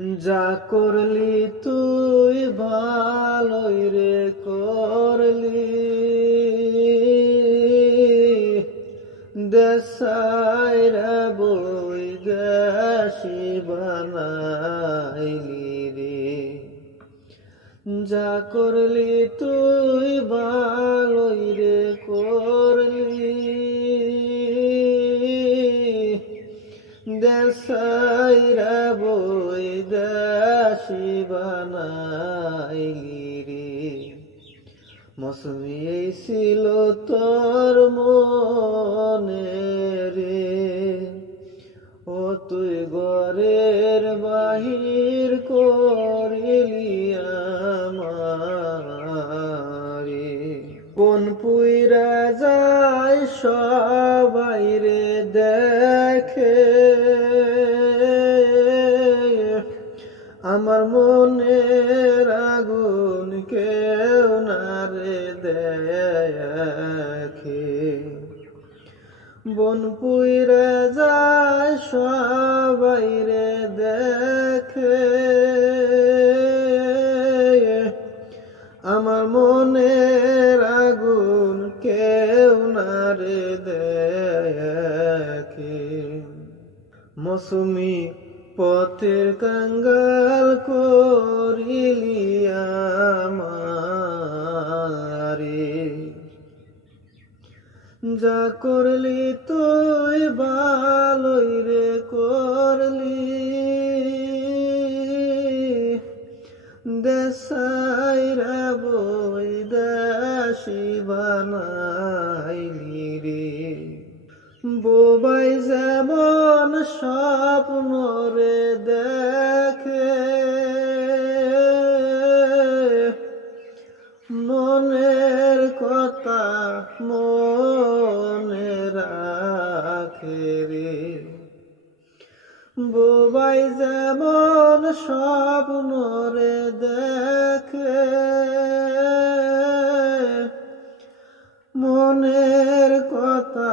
যা করলি তুই ভালোই রে করলি, দেশাইরা বই দেশি বানাইলি রে। যা করলি তুই ভালোই রে করলি, দেশাইরা বই দেশি বানাইলি রে। মৌসুমী এই ছিল তোর মনে রে, ও তুই ঘরের বাহির করিলি আমারে। কোন পুইরা যায় সবাই রে দেখে, আমার মনের আগুন কেউ না রে দেখে। বন পুইরা যায় সবাই রে দেখে, আমার মনের আগুন কেউ না রে দেখে। মৌসুমী পথের কাঙ্গাল করিলি আমারে, যা করলি তুই ভালোই রে করলি, দেশাইরা বই দেশি বানাইলি রে। বোবাই যেমন স্বপ্ন রে দেখে, মনের কথা মনে রাখে রে। বোবাই যেমন স্বপ্ন রে দেখে, মনের কথা